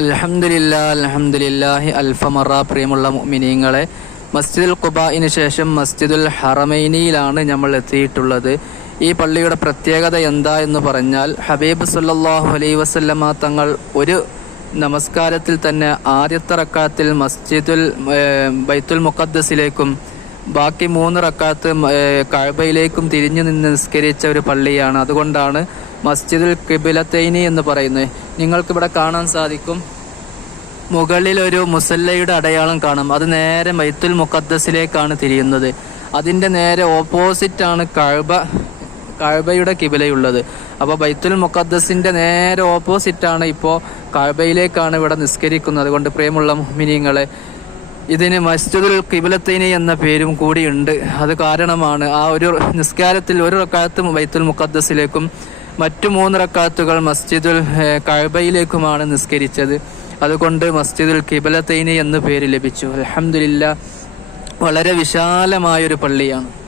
അൽഹംദുലില്ലാ അൽഹംദുലില്ലാഹി അൽഫമറ പ്രിയമുള്ള മുഅ്മിനീങ്ങളെ മസ്ജിദുൽ ഖുബായിന് ശേഷം മസ്ജിദുൽ ഹറമൈനിയിലാണ് നമ്മൾ എത്തിയിട്ടുള്ളത്. ഈ പള്ളിയുടെ പ്രത്യേകത എന്താ എന്ന് പറഞ്ഞാൽ ഹബീബ് സല്ലല്ലാഹു അലൈഹി വസല്ലമ തങ്ങൾ ഒരു നമസ്കാരത്തിൽ തന്നെ ആദ്യത്തെ റക്കാത്തിൽ മസ്ജിദുൽ ബൈത്തുൽ മുഖദ്ദസിലേക്കും ബാക്കി മൂന്ന് റക്കാത്ത് കഴബയിലേക്കും തിരിഞ്ഞു നിന്ന് നിസ്കരിച്ച ഒരു പള്ളിയാണ്. അതുകൊണ്ടാണ് മസ്ജിദുൽ കിബിലത്തൈനി എന്ന് പറയുന്നത്. നിങ്ങൾക്കിവിടെ കാണാൻ സാധിക്കും. മുകളിൽ ഒരു മുസല്ലയുടെ അടയാളം കാണും. അത് നേരെ മൈത്തുൽ മുഖദ്ദസിലേക്കാണ് തിരിയുന്നത്. അതിന്റെ നേരെ ഓപ്പോസിറ്റ് ആണ് കഴബ കഴബയുടെ കിബിലയുള്ളത്. അപ്പോൾ ബൈത്തുൽ മുഖദ്ദസിന്റെ നേരെ ഓപ്പോസിറ്റാണ് ഇപ്പോൾ കഴബയിലേക്കാണ് ഇവിടെ നിസ്കരിക്കുന്നത്. അതുകൊണ്ട് പ്രിയമുള്ള മിനിങ്ങളെ ഇതിന് മസ്ജിദുൽ കിബിലത്തൈനി എന്ന പേരും കൂടിയുണ്ട്. അത് കാരണമാണ് ആ ഒരു നിസ്കാരത്തിൽ ഒരു കാലത്തും ബൈത്തുൽ മുഖദ്ദസിലേക്കും മറ്റു മൂന്ന് റക്കാത്തുകൾ മസ്ജിദുൽ കഴബയിലേക്കുമാണ് നിസ്കരിച്ചത്. അതുകൊണ്ട് മസ്ജിദുൽ കിബലത്തൈനി എന്ന് പേര് ലഭിച്ചു. അലഹമില്ല വളരെ വിശാലമായൊരു പള്ളിയാണ്.